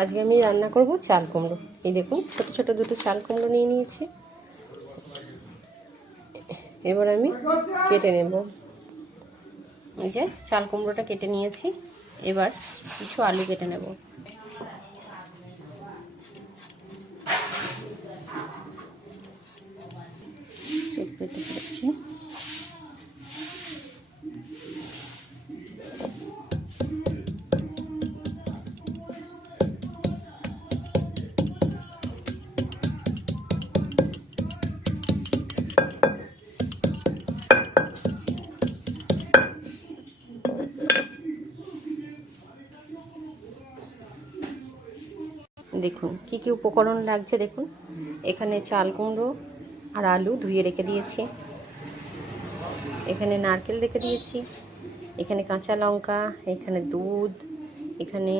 আজকে আমি রান্না করব চাল কুমড়ো। এই দেখুন ছোট ছোট দুটো চাল কুমড়ো নিয়ে নিয়েছি। এবার আমি কেটে নেব। এই যে চাল কুমড়োটা কেটে নিয়েছি। এবার কিছু আলু কেটে নেব। কেটে ফেলেছি। দেখুন কি কি উপকরণ লাগছে দেখুন। এখানে চাল কুমড়ো আর আলু ধুয়ে রেখে দিয়েছি। এখানে নারকেল রেখে দিয়েছি। এখানে কাঁচা লঙ্কা, এখানে দুধ, এখানে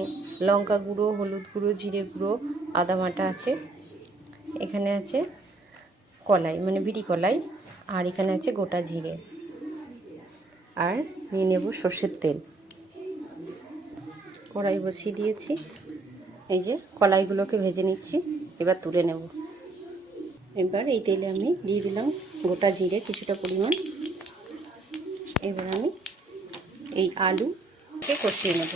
লঙ্কা গুঁড়ো, হলুদ গুঁড়ো, জিরে গুঁড়ো, আদা বাটা আছে। এখানে আছে কলাই মানে বিড়ি কলাই, আর এখানে আছে গোটা জিরে, আর নিয়ে নেব সর্ষের তেল। কড়াই বসিয়ে দিয়েছি। এই যে কলাইগুলোকে ভেজে নিচ্ছি, এবার তুলে নেব। এবার এই তেলে আমি দিয়ে দিলাম গোটা জিরে কিছুটা পরিমাণ। এবার আমি এই আলুকে কষিয়ে নেব।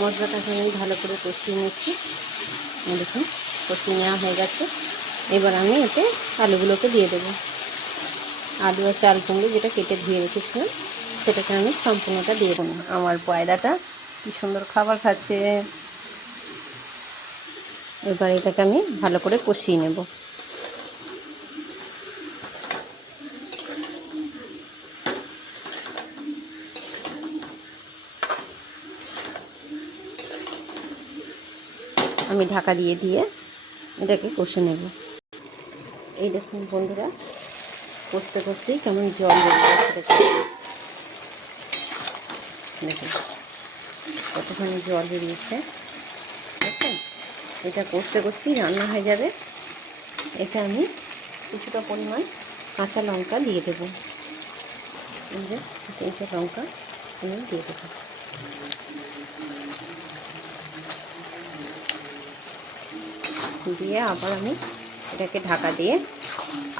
মশলাটাকে আমি ভালো করে কষিয়ে নিচ্ছি। দেখুন কষিয়ে নেওয়া হয়ে গেছে। এবার আমি এতে আলুগুলোকে দিয়ে দেবো। আলু আর চাল কুমড়ো যেটা কেটে ধুয়ে রেখেছিলাম সেটাকে আমি সম্পূর্ণটা দিয়ে দেবো। আমার পয়দাটা কি সুন্দর খাবার খাচ্ছে। এবার এটাকে আমি ভালো করে কষিয়ে নেব। আমি ঢাকা দিয়ে দিয়ে এটাকে কষে নেব। এই দেখুন বন্ধুরা, কষতে কষতেই কেমন জল বেরিয়ে গেছে। দেখুন কতখানি জল বেরিয়েছে দেখুন। এটা কষতে কষতেই রান্না হয়ে যাবে। এতে আমি কিছুটা পরিমাণ কাঁচা লঙ্কা দিয়ে দেবো। এই যে তিনটে লঙ্কা আমি দিয়ে দেবো। দিয়ে আবার আমি এটাকে ঢাকা দিয়ে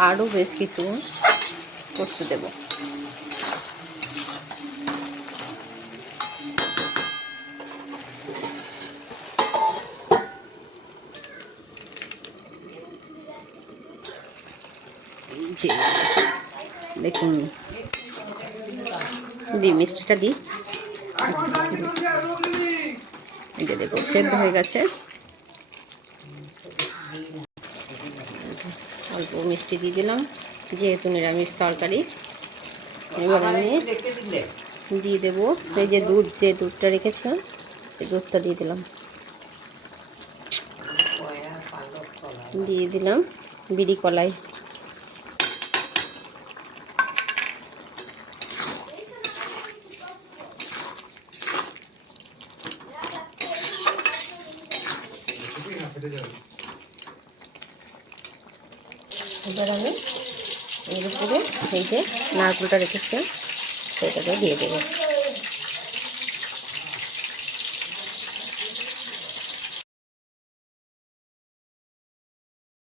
আরও বেশ কিছু কষতে দেব। এই যে দেখুন দিই মিষ্টিটা দিই। এই যে দেখুন সেদ্ধ হয়ে গেছে। অল্প মিষ্টি দিয়ে দিলাম যেহেতু নিরামিষ তরকারি। এবার আমি দিয়ে দেবো এই যে দুধটা রেখেছিলাম সেই দুধটা দিয়ে দিলাম। দিয়ে দিলাম বিড়ি কলাই। এবার আমি এর উপরে এই যে নারকেলটা রেখেছিলাম সেটাকে দিয়ে দেবো।